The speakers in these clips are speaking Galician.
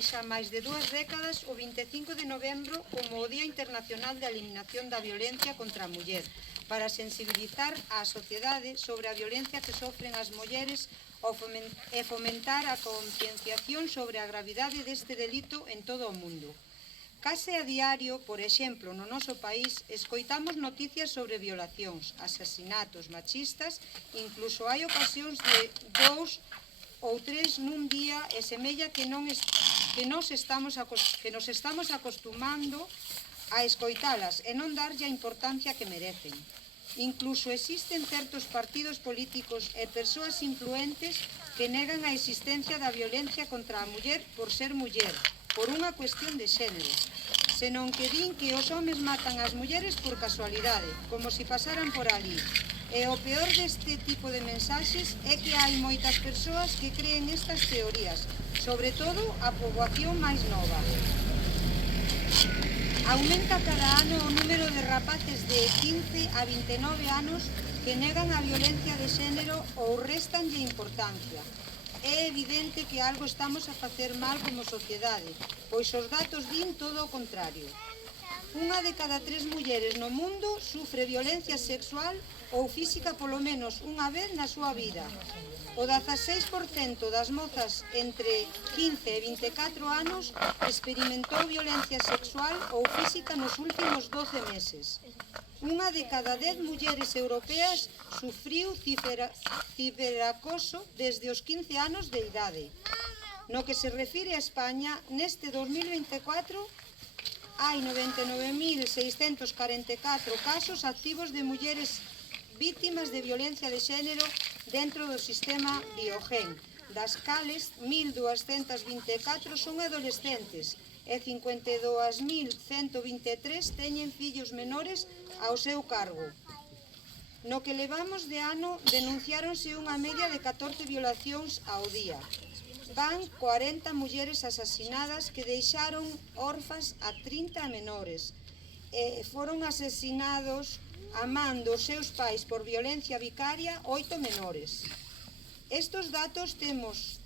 hai xa máis de 2 décadas o 25 de novembro como o Día Internacional de Eliminación da Violencia contra a Muller, para sensibilizar a sociedade sobre a violencia que sofren as mulleres e fomentar a concienciación sobre a gravidade deste delito en todo o mundo. Case a diario, por exemplo, no noso país, escoitamos noticias sobre violacións, asasinatos machistas, incluso hai ocasións de 2 ou 3 nun día e semella que nos estamos acostumando a escoitalas e non darlle a importancia que merecen. Incluso existen certos partidos políticos e persoas influentes que negan a existencia da violencia contra a muller por ser muller, por unha cuestión de xénero, senón que din que os homes matan as mulleres por casualidade, como se pasaran por ali. E o peor deste tipo de mensaxes é que hai moitas persoas que creen estas teorías, sobre todo a poboación máis nova. Aumenta cada ano o número de rapaces de 15 a 29 anos que negan a violencia de xénero ou restanlle importancia. É evidente que algo estamos a facer mal como sociedade, pois os datos din todo o contrario. Unha de cada 3 mulleres no mundo sufre violencia sexual ou física polo menos unha vez na súa vida. O 16% das mozas entre 15 e 24 anos experimentou violencia sexual ou física nos últimos 12 meses. Unha de cada 10 mulleres europeas sufriu ciberacoso desde os 15 anos de idade. No que se refire a España, neste 2024 hai 99.644 casos activos de mulleres vítimas de violencia de xénero dentro do sistema Biogen, das cales 1.224 son adolescentes e 52.123 teñen fillos menores ao seu cargo. No que levamos de ano denunciáronse unha media de 14 violacións ao día. Van 40 mulleres asasinadas que deixaron órfas a 30 menores e foron asesinados a man dos seus pais por violencia vicaria 8 menores. Estos datos temos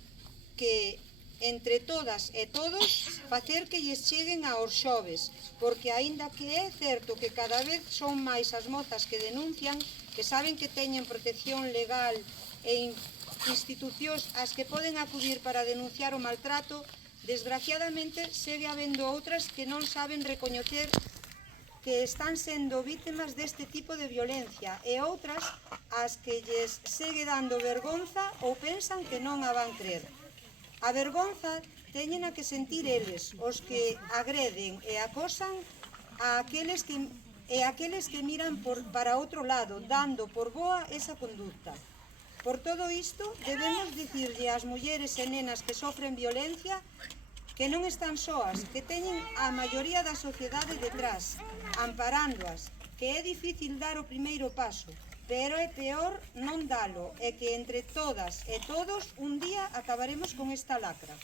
que, entre todas e todos, facer que lles cheguen aos xoves, porque aínda que é certo que cada vez son máis as mozas que denuncian, que saben que teñen protección legal e institucións ás que poden acudir para denunciar o maltrato, desgraciadamente segue habendo outras que non saben recoñecer que están sendo vítimas deste tipo de violencia e outras ás que lles segue dando vergonza ou pensan que non a van crer. A vergonza teñen a que sentir eles, os que agreden e acosan a aqueles que miran para outro lado, dando por boa esa conducta. Por todo isto, debemos dicirlle ás mulleres e nenas que sofren violencia que non están soas, que teñen a maioría da sociedade detrás, amparándoas, que é difícil dar o primeiro paso, pero é peor non dalo, e que entre todas e todos un día acabaremos con esta lacra.